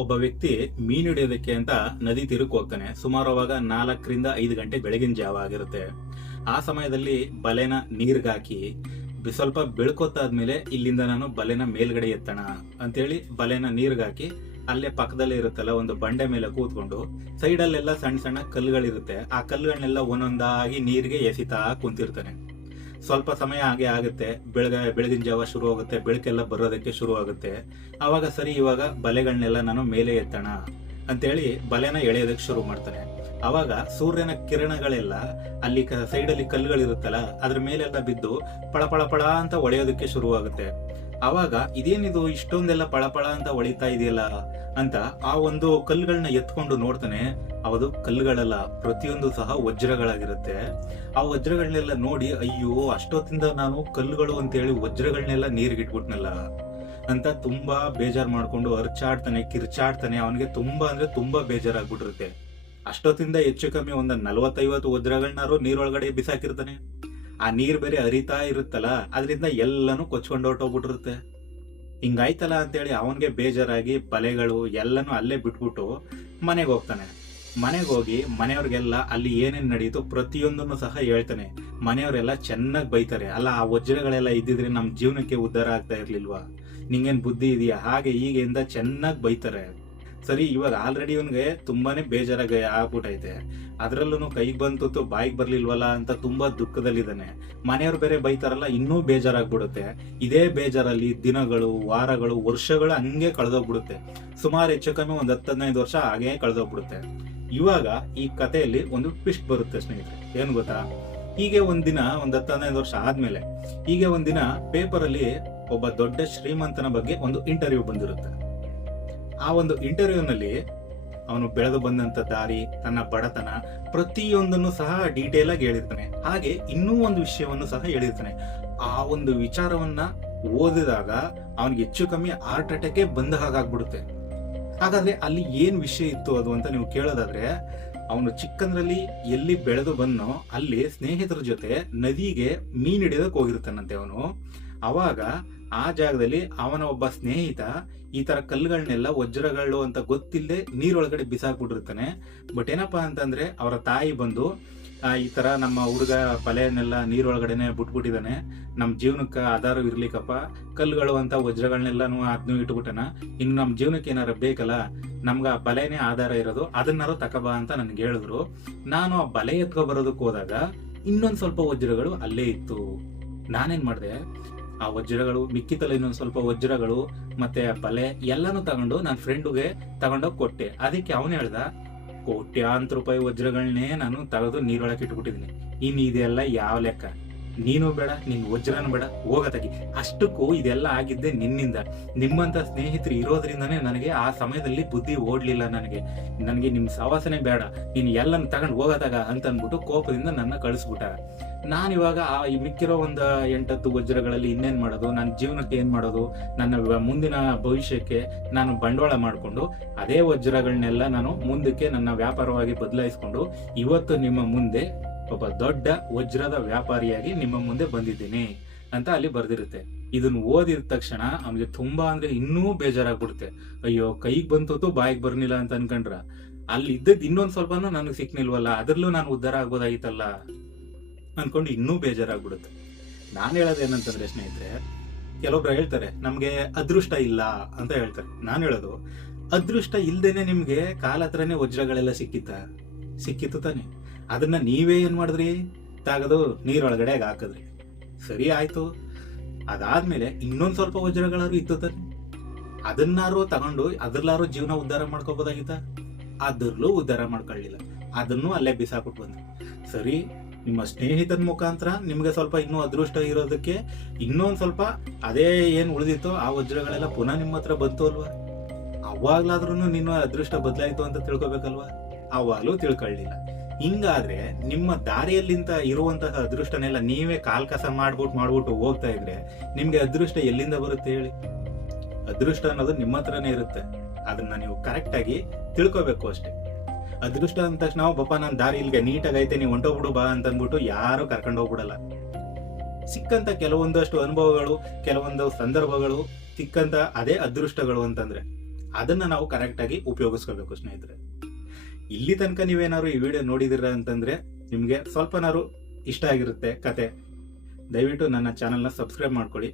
ಒಬ್ಬ ವ್ಯಕ್ತಿ ಮೀನು ಹಿಡಿಯೋದಕ್ಕೆ ಅಂತ ನದಿ ತೀರಕ್ಕೆ ಹೋಗ್ತಾನೆ. ಸುಮಾರು ಅವಾಗ ನಾಲ್ಕರಿಂದ ಐದು ಗಂಟೆ ಬೆಳಗಿನ ಜಾವ ಆಗಿರುತ್ತೆ. ಆ ಸಮಯದಲ್ಲಿ ಬಲೆನ ನೀರ್ಗಾಕಿ ಸ್ವಲ್ಪ ಬೆಳ್ಕೋತಾದ್ಮೇಲೆ ಇಲ್ಲಿಂದ ನಾನು ಬಲೆನ ಮೇಲ್ಗಡೆ ಎತ್ತಣ ಅಂತೇಳಿ ಬಲೆನ ನೀರ್ಗಾಕಿ ಅಲ್ಲೇ ಪಕ್ಕದಲ್ಲೇ ಇರುತ್ತಲ್ಲ ಒಂದು ಬಂಡೆ ಮೇಲೆ ಕೂತ್ಕೊಂಡು ಸೈಡಲ್ಲೆಲ್ಲ ಸಣ್ಣ ಸಣ್ಣ ಕಲ್ಲುಗಳಿರುತ್ತೆ. ಆ ಕಲ್ಲುಗಳನ್ನೆಲ್ಲ ಒಂದೊಂದಾಗಿ ನೀರಿಗೆ ಎಸಿತಾ ಕುಂತಿರ್ತಾನೆ. ಸ್ವಲ್ಪ ಸಮಯ ಹಾಗೆ ಆಗುತ್ತೆ. ಬೆಳಗ, ಬೆಳಗಿನ ಜಾವ ಶುರು ಆಗುತ್ತೆ. ಬೆಳಕೆಲ್ಲ ಬರೋದಕ್ಕೆ ಶುರು ಆಗುತ್ತೆ. ಆವಾಗ ಸರಿ, ಇವಾಗ ಬಲೆಗಳನ್ನೆಲ್ಲ ನಾನು ಮೇಲೆ ಎತ್ತಣ ಅಂತೇಳಿ ಬಲೆನ ಎಳೆಯೋದಕ್ಕೆ ಶುರು ಮಾಡ್ತಾನೆ. ಅವಾಗ ಸೂರ್ಯನ ಕಿರಣಗಳೆಲ್ಲ ಅಲ್ಲಿ ಸೈಡಲ್ಲಿ ಕಲ್ಲುಗಳಿರುತ್ತಲ್ಲ, ಅದ್ರ ಮೇಲೆಲ್ಲ ಬಿದ್ದು ಪಳ ಪಳ ಪಳ ಅಂತ ಒಡೆಯೋದಕ್ಕೆ ಶುರು ಅವಾಗ ಇದೇನಿದು ಇಷ್ಟೊಂದೆಲ್ಲ ಪಳಪಳ ಅಂತ ಹೊಳಿತಾ ಇದೆಯಲ್ಲ ಅಂತ ಆ ಒಂದು ಕಲ್ಲುಗಳನ್ನ ಎತ್ಕೊಂಡು ನೋಡ್ತಾನೆ. ಅವದು ಕಲ್ಲುಗಳಲ್ಲ, ಪ್ರತಿಯೊಂದು ಸಹ ವಜ್ರಗಳಾಗಿರುತ್ತೆ. ಆ ವಜ್ರಗಳನ್ನೆಲ್ಲ ನೋಡಿ, ಅಯ್ಯೋ, ಅಷ್ಟೊತ್ತಿಂದ ನಾನು ಕಲ್ಲುಗಳು ಅಂತೇಳಿ ವಜ್ರಗಳನ್ನೆಲ್ಲ ನೀರಿಗೆ ಇಟ್ಬಿಟ್ನಲ್ಲ ಅಂತ ತುಂಬಾ ಬೇಜಾರ್ ಮಾಡ್ಕೊಂಡು ಅರ್ಚಾಡ್ತಾನೆ ಕಿರ್ಚಾಡ್ತಾನೆ. ಅವನಿಗೆ ತುಂಬಾ ಅಂದ್ರೆ ತುಂಬಾ ಬೇಜಾರಾಗ್ಬಿಟ್ಟಿರುತ್ತೆ. ಅಷ್ಟೊತ್ತಿಂದ ಹೆಚ್ಚು ಕಮ್ಮಿ ಒಂದ್ ನಲವತ್ತೈವತ್ತು ವಜ್ರಗಳನ್ನಾರು ನೀರೊಳಗಡೆ ಬಿಸಾಕಿರ್ತಾನೆ. ಆ ನೀರ್ ಬೇರೆ ಹರಿತಾ ಇರುತ್ತಲ್ಲ, ಅದರಿಂದ ಎಲ್ಲಾನು ಕೊಚ್ಕೊಂಡು ಹೊರ್ಟೋಗ್ಬಿಟ್ಟಿರುತ್ತೆ. ಹಿಂಗಾಯ್ತಲ್ಲ ಅಂತೇಳಿ ಅವನಿಗೆ ಬೇಜಾರಾಗಿ ಬಲೆಗಳು ಎಲ್ಲನೂ ಅಲ್ಲೇ ಬಿಟ್ಬಿಟ್ಟು ಮನೆಗೆ ಹೋಗ್ತಾನೆ. ಮನೆಗೆ ಹೋಗಿ ಮನೆಯವ್ರಿಗೆಲ್ಲ ಅಲ್ಲಿ ಏನೇನು ನಡೀತು ಪ್ರತಿಯೊಂದನ್ನು ಸಹ ಹೇಳ್ತಾನೆ. ಮನೆಯವರೆಲ್ಲ ಚೆನ್ನಾಗಿ ಬೈತಾರೆ. ಅಲ್ಲ, ಆ ವಜ್ರಗಳೆಲ್ಲ ಇದ್ದಿದ್ರೆ ನಮ್ಮ ಜೀವನಕ್ಕೆ ಉದ್ಧಾರ ಆಗ್ತಾ ಇರ್ಲಿಲ್ವಾ? ನಿಂಗೇನ್ ಬುದ್ಧಿ ಇದೆಯಾ? ಹಾಗೆ ಈಗಿಂದ ಚೆನ್ನಾಗಿ ಬೈತಾರೆ. ಸರಿ, ಇವಾಗ ಆಲ್ರೆಡಿ ಇವನ್ಗೆ ತುಂಬಾನೇ ಬೇಜಾರಾಗ ಆಗ್ಬಿಟ್ಟೈತೆ ಅದರಲ್ಲೂ ಕೈಗೆ ಬಂತು ಬಾಯಿಗೆ ಬರ್ಲಿಲ್ವಲ್ಲ ಅಂತ ತುಂಬಾ ದುಃಖದಲ್ಲಿದ್ದಾನೆ. ಮನೆಯವ್ರು ಬೇರೆ ಬೈತಾರಲ್ಲ, ಇನ್ನೂ ಬೇಜಾರಾಗ್ಬಿಡುತ್ತೆ. ಇದೇ ಬೇಜಾರಲ್ಲಿ ದಿನಗಳು, ವಾರಗಳು, ವರ್ಷಗಳು ಹಂಗೆ ಕಳೆದೋಗ್ಬಿಡುತ್ತೆ. ಸುಮಾರು ಹೆಚ್ಚು ಕಮ್ಮಿ ಒಂದು ಹತ್ತು ಹದಿನೈದು ವರ್ಷ ಹಾಗೇ ಕಳೆದೋಗ್ಬಿಡುತ್ತೆ. ಇವಾಗ ಈ ಕಥೆಯಲ್ಲಿ ಒಂದು ಟ್ವಿಸ್ಟ್ ಬರುತ್ತೆ ಸ್ನೇಹಿತರೆ. ಏನ್ ಗೊತ್ತಾ? ಹೀಗೆ ಒಂದಿನ ಒಂದು ಹತ್ತು ಹದಿನೈದು ವರ್ಷ ಆದ್ಮೇಲೆ, ಹೀಗೆ ಒಂದಿನ ಪೇಪರ್ ಅಲ್ಲಿ ಒಬ್ಬ ದೊಡ್ಡ ಶ್ರೀಮಂತನ ಬಗ್ಗೆ ಒಂದು ಇಂಟರ್ವ್ಯೂ ಬಂದಿರುತ್ತೆ. ಆ ಒಂದು ಇಂಟರ್ವ್ಯೂನಲ್ಲಿ ಅವನು ಬೆಳೆದು ಬಂದಂತ ದಾರಿ, ತನ್ನ ಬಡತನ ಪ್ರತಿಯೊಂದನ್ನು ಸಹ ಡೀಟೇಲ್ ಆಗಿ ಹೇಳಿರ್ತಾನೆ. ಹಾಗೆ ಇನ್ನೂ ಒಂದು ವಿಷಯವನ್ನು ಸಹ ಹೇಳಿರ್ತಾನೆ. ಆ ಒಂದು ವಿಚಾರವನ್ನ ಓದಿದಾಗ ಅವನಿಗೆ ಹೆಚ್ಚು ಕಮ್ಮಿ ಹಾರ್ಟ್ ಅಟ್ಯಾಕ್ ಬಂದ ಹಾಗಾಗ್ಬಿಡುತ್ತೆ ಹಾಗಾದ್ರೆ ಅಲ್ಲಿ ಏನ್ ವಿಷಯ ಇತ್ತು ಅದು ಅಂತ ನೀವು ಕೇಳೋದಾದ್ರೆ, ಅವನು ಚಿಕ್ಕಂದ್ರಲ್ಲಿ ಎಲ್ಲಿ ಬೆಳೆದು ಬಂದೋ ಅಲ್ಲಿ ಸ್ನೇಹಿತರ ಜೊತೆ ನದಿಗೆ ಮೀನ್ ಹಿಡಿಯೋದಕ್ಕೆ ಹೋಗಿರ್ತಾನಂತೆ ಅವನು. ಅವಾಗ ಆ ಜಾಗದಲ್ಲಿ ಅವನ ಒಬ್ಬ ಸ್ನೇಹಿತ ಈ ತರ ಕಲ್ಲುಗಳನ್ನೆಲ್ಲ, ವಜ್ರಗಳು ಅಂತ ಗೊತ್ತಿಲ್ಲದೆ ನೀರೊಳಗಡೆ ಬಿಸಾಕ್ಬಿಟ್ಟಿರ್ತಾನೆ. ಬಟ್ ಏನಪ್ಪಾ ಅಂತಂದ್ರೆ ಅವರ ತಾಯಿ ಬಂದು ಈ ತರ ನಮ್ಮ ಹುಡುಗ ಬಲೆಯನ್ನೆಲ್ಲ ನೀರೊಳಗಡೆನೆ ಬಿಟ್ಬಿಟ್ಟಿದ್ದಾನೆ ನಮ್ಮ ಜೀವನಕ್ಕೆ ಆಧಾರ ಇರ್ಲಿಕ್ಕಪ್ಪ. ಕಲ್ಲುಗಳು ಅಂತ ವಜ್ರಗಳನ್ನೆಲ್ಲಾನು ಅದ್ನು ಇಟ್ಬಿಟ್ಟನ. ಇನ್ನು ನಮ್ಮ ಜೀವನಕ್ಕೆ ಏನಾರ ಬೇಕಲ್ಲ? ನಮ್ಗೆ ಆ ಬಲೆನೇ ಆಧಾರ ಇರೋದು. ಅದನ್ನಾರು ತಕಬಾ ಅಂತ ನನ್ಗೆ ಹೇಳಿದ್ರು. ನಾನು ಆ ಬಲೆ ಎತ್ಕೊ ಬರೋದಕ್ಕೆ ಹೋದಾಗ ಇನ್ನೊಂದು ಸ್ವಲ್ಪ ವಜ್ರಗಳು ಅಲ್ಲೇ ಇತ್ತು. ನಾನೇನ್ ಮಾಡಿದೆ? ಆ ವಜ್ರಗಳು ಮಿಕ್ಕಿತಲ್ಲ ಇನ್ನೊಂದು ಸ್ವಲ್ಪ ವಜ್ರಗಳು ಮತ್ತೆ ಬಲೆ ಎಲ್ಲಾನು ತಗೊಂಡು ನನ್ನ ಫ್ರೆಂಡುಗೆ ತಗೊಂಡೋಗಿ ಕೊಟ್ಟೆ. ಅದಕ್ಕೆ ಅವನು ಹೇಳ್ದ ಕೋಟ್ಯಾಂತರ ರೂಪಾಯಿ ವಜ್ರಗಳನ್ನೇ ನಾನು ತೆಗೆದು ನೀರೊಳಗೆ ಇಟ್ಬಿಟ್ಟಿದ್ದೀನಿ ಇನ್ನು ಇದೆಲ್ಲ ಯಾವ ಲೆಕ್ಕ? ನೀನು ಬೇಡ, ನಿನ್ ವಜ್ರನೂ ಬೇಡ, ಹೋಗತಗಿ. ಅಷ್ಟಕ್ಕೂ ಇದೆಲ್ಲ ಆಗಿದ್ದೆ ನಿನ್ನಿಂದ. ನಿಮ್ಮಂತ ಸ್ನೇಹಿತರು ಇರೋದ್ರಿಂದನೇ ನನಗೆ ಆ ಸಮಯದಲ್ಲಿ ಬುದ್ಧಿ ಓಡ್ಲಿಲ್ಲ ನನಗೆ. ನನಗೆ ನಿಮ್ ಸವಾಸನೆ ಬೇಡ, ನೀನ್ ಎಲ್ಲನ್ ತಗೊಂಡ್ ಹೋಗತಾಗ ಅಂತ ಅನ್ಬಿಟ್ಟು ಕೋಪದಿಂದ ನನ್ನ ಕಳಿಸ್ಬಿಟ್ಟ ನಾನಿವಾಗ ಆ ಈ ಮಿಕ್ಕಿರೋ ಒಂದು ಎಂಟತ್ತು ವಜ್ರಗಳಲ್ಲಿ ಇನ್ನೇನ್ ಮಾಡೋದು ನನ್ನ ಜೀವನಕ್ಕೆ ಏನ್ ಮಾಡೋದು, ನನ್ನ ಮುಂದಿನ ಭವಿಷ್ಯಕ್ಕೆ ನಾನು ಬಂಡವಾಳ ಮಾಡಿಕೊಂಡು, ಅದೇ ವಜ್ರಗಳನ್ನೆಲ್ಲ ನಾನು ಮುಂದಕ್ಕೆ ನನ್ನ ವ್ಯಾಪಾರವಾಗಿ ಬದಲಾಯಿಸ್ಕೊಂಡು, ಇವತ್ತು ನಿಮ್ಮ ಮುಂದೆ ಒಬ್ಬ ದೊಡ್ಡ ವಜ್ರದ ವ್ಯಾಪಾರಿಯಾಗಿ ನಿಮ್ಮ ಮುಂದೆ ಬಂದಿದ್ದೀನಿ ಅಂತ ಅಲ್ಲಿ ಬರ್ದಿರುತ್ತೆ. ಇದನ್ನ ಓದಿದ ತಕ್ಷಣ ಅವನಿಗೆ ತುಂಬಾ ಅಂದ್ರೆ ಇನ್ನೂ ಬೇಜಾರಾಗ್ಬಿಡುತ್ತೆ. ಅಯ್ಯೋ, ಕೈಗೆ ಬಂತು ಬಾಯಿಗೆ ಬರ್ನಿಲ್ಲ ಅಂತ ಅನ್ಕಂಡ್ರ. ಅಲ್ಲಿ ಇದ್ದದ್ ಇನ್ನೊಂದ್ ಸ್ವಲ್ಪನೂ ನನಗೆ ಸಿಕ್ನಿಲ್ವಲ್ಲ, ಅದ್ರಲ್ಲೂ ನಾನು ಉದ್ಧಾರ ಆಗ್ಬೋದಾಗಿತ್ತಲ್ಲ ಅನ್ಕೊಂಡು ಇನ್ನೂ ಬೇಜಾರಾಗ್ಬಿಡುತ್ತೆ. ನಾನು ಹೇಳೋದೇನಂತಂದ್ರೆ ಸ್ನೇಹಿತರೆ, ಕೆಲವೊಬ್ರು ಹೇಳ್ತಾರೆ, ನಮ್ಗೆ ಅದೃಷ್ಟ ಇಲ್ಲ ಅಂತ ಹೇಳ್ತಾರೆ. ನಾನು ಹೇಳೋದು, ಅದೃಷ್ಟ ಇಲ್ದೇನೆ ನಿಮ್ಗೆ ಕಾಲ ಹತ್ರನೇ ವಜ್ರಗಳೆಲ್ಲ ಸಿಕ್ಕಿತ್ತ? ಸಿಕ್ಕಿತ್ತು ತಾನೆ. ಅದನ್ನ ನೀವೇ ಏನ್ ಮಾಡಿದ್ರಿ? ತಾಗದು ನೀರೊಳಗಡೆ ಹಾಕಿದ್ರಿ. ಸರಿ ಆಯ್ತು. ಅದಾದ್ಮೇಲೆ ಇನ್ನೊಂದ್ ಸ್ವಲ್ಪ ವಜ್ರಗಳಾರು ಇತ್ತು ತಾನೆ ಅದನ್ನಾರು ತಗೊಂಡು ಅದ್ರಲ್ಲಾರು ಜೀವನ ಉದ್ಧಾರ ಮಾಡ್ಕೋಬೋದಾಗಿತ್ತ? ಅದ್ರಲ್ಲೂ ಉದ್ಧಾರ ಮಾಡ್ಕೊಳ್ಳಿಲ್ಲ. ಅದನ್ನು ಅಲ್ಲೇ ಬಿಸಾಕ್ಬಿಟ್ಟು ಬಂದ್ರಿ ಸರಿ, ನಿಮ್ಮ ಸ್ನೇಹಿತನ ಮುಖಾಂತರ ನಿಮ್ಗೆ ಸ್ವಲ್ಪ ಇನ್ನೂ ಅದೃಷ್ಟ ಇರೋದಕ್ಕೆ ಇನ್ನೊಂದು ಸ್ವಲ್ಪ ಅದೇ ಏನು ಉಳಿದಿತ್ತು ಆ ವಜ್ರಗಳೆಲ್ಲ ಪುನಃ ನಿಮ್ಮ ಹತ್ರ ಬಂತು ಅಲ್ವಾ? ಅವಾಗ್ಲಾದ್ರೂ ನಿನ್ನ ಅದೃಷ್ಟ ಬದಲಾಯ್ತು ಅಂತ ತಿಳ್ಕೊಬೇಕಲ್ವಾ? ಅವಾಗ್ಲೂ ತಿಳ್ಕೊಳ್ಳಿಲ್ಲ. ಹಿಂಗಾದ್ರೆ ನಿಮ್ಮ ದಾರಿಯಲ್ಲಿಂತ ಇರುವಂತಹ ಅದೃಷ್ಟನೆಲ್ಲ ನೀವೇ ಕಾಲ್ಕಸ ಮಾಡ್ಬಿಟ್ಟು ಮಾಡ್ಬಿಟ್ಟು ಹೋಗ್ತಾ ಇದ್ರೆ ನಿಮ್ಗೆ ಅದೃಷ್ಟ ಎಲ್ಲಿಂದ ಬರುತ್ತೆ ಹೇಳಿ? ಅದೃಷ್ಟ ಅನ್ನೋದು ನಿಮ್ಮ ಹತ್ರನೇ ಇರುತ್ತೆ. ಅದನ್ನ ನೀವು ಕರೆಕ್ಟಾಗಿ ತಿಳ್ಕೋಬೇಕು ಅಷ್ಟೇ. ಅದೃಷ್ಟ ಅಂದ ತಕ್ಷಣ ನಾವು ನಾನು ದಾರಿ ಇಲ್ಲಿಗೆ ನೀಟಾಗಿ ಐತೆ, ನೀವು ಹೊಂಟೋಗ್ಬಿಡು, ಬಾ ಅಂತ ಅಂದ್ಬಿಟ್ಟು ಯಾರು ಕರ್ಕೊಂಡು ಹೋಗ್ಬಿಡಲ್ಲ. ಸಿಕ್ಕಂತ ಕೆಲವೊಂದಷ್ಟು ಅನುಭವಗಳು, ಕೆಲವೊಂದು ಸಂದರ್ಭಗಳು, ಸಿಕ್ಕಂತ ಅದೇ ಅದೃಷ್ಟಗಳು ಅಂತಂದ್ರೆ, ಅದನ್ನ ನಾವು ಕರೆಕ್ಟಾಗಿ ಉಪಯೋಗಿಸ್ಕೋಬೇಕು ಸ್ನೇಹಿತರೆ. ಇಲ್ಲಿ ತನಕ ನೀವೇನಾದ್ರು ಈ ವಿಡಿಯೋ ನೋಡಿದಿರ ಅಂತಂದ್ರೆ ನಿಮಗೆ ಸ್ವಲ್ಪನಾದ್ರು ಇಷ್ಟ ಆಗಿರುತ್ತೆ ಕತೆ. ದಯವಿಟ್ಟು ನನ್ನ ಚಾನಲ್ನ ಸಬ್ಸ್ಕ್ರೈಬ್ ಮಾಡ್ಕೊಳ್ಳಿ.